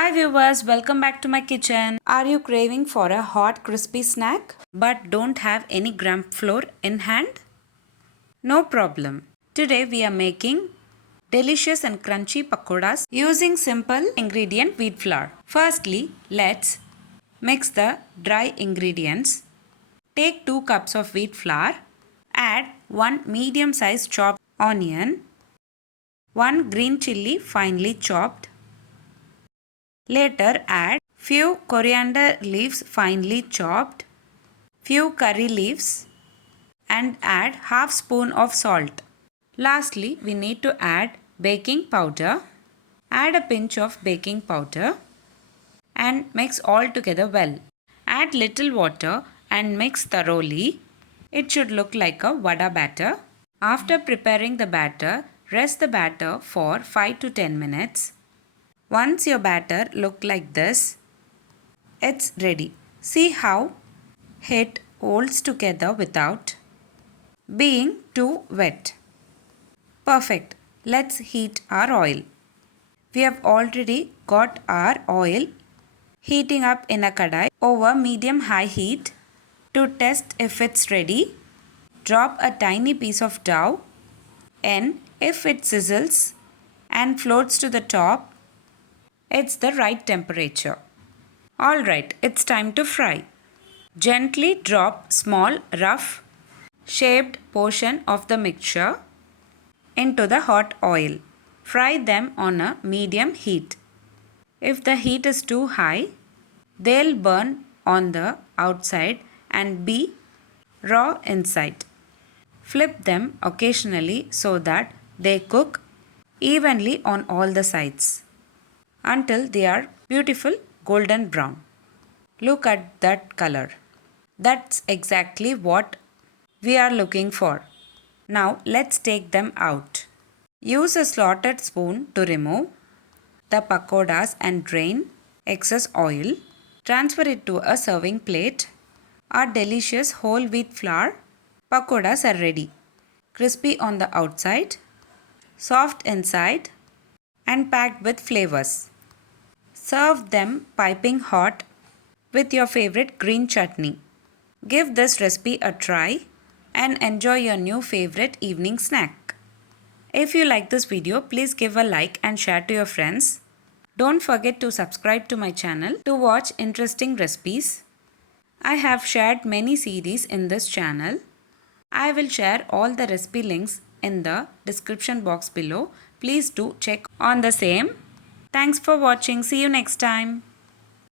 Hi viewers, welcome back to my kitchen. Are you craving for a hot crispy snack but don't have any gram flour in hand? No problem. Today we are making delicious and crunchy pakodas using simple ingredient wheat flour. Firstly, let's mix the dry ingredients. Take 2 cups of wheat flour. Add 1 medium sized chopped onion, 1 green chilli finely chopped. Later add few coriander leaves finely chopped, few curry leaves and add half spoon of salt. Lastly, we need to add baking powder. Add a pinch of baking powder and mix all together well. Add little water and mix thoroughly. It should look like a vada batter. After preparing the batter, rest the batter for 5 to 10 minutes. Once your batter look like this, it's ready. See how it holds together without being too wet. Perfect. Let's heat our oil. We have already got our oil heating up in a kadai over medium-high heat. To test if it's ready, drop a tiny piece of dough and if it sizzles and floats to the top, it's the right temperature. Alright, it's time to fry. Gently drop small, rough, shaped portion of the mixture into the hot oil. Fry them on a medium heat. If the heat is too high, they'll burn on the outside and be raw inside. Flip them occasionally so that they cook evenly on all the sides until they are beautiful golden brown. Look at that color. That's exactly what we are looking for. Now let's take them out. Use a slotted spoon to remove the pakodas and drain excess oil. Transfer it to a serving plate. Our delicious whole wheat flour pakodas are ready. Crispy on the outside, soft inside and packed with flavors. Serve them piping hot with your favorite green chutney. Give this recipe a try and enjoy your new favorite evening snack. If you like this video, please give a like and share to your friends. Don't forget to subscribe to my channel to watch interesting recipes. I have shared many series in this channel. I will share all the recipe links in the description box below. Please do check on the same. Thanks for watching. See you next time.